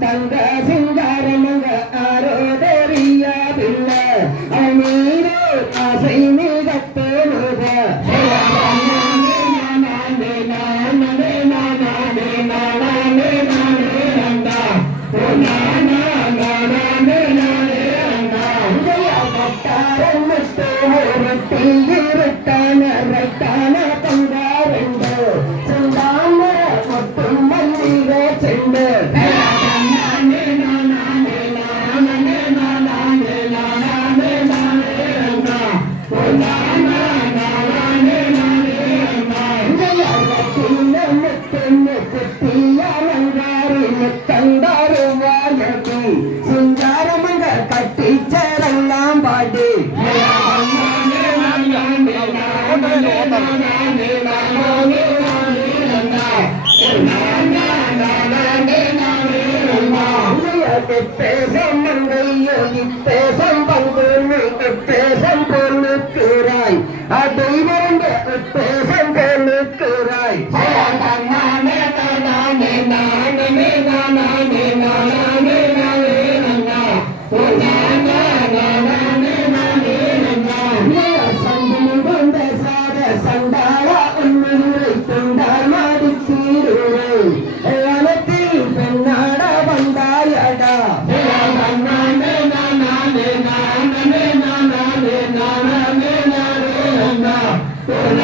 தங்க சிங்காரமங்க கட்டி பேசம் பேசம் பங்கு பேசம் பொருளுக்குறாய் அதை பேசம் பொருளுக்குறாய் Amen.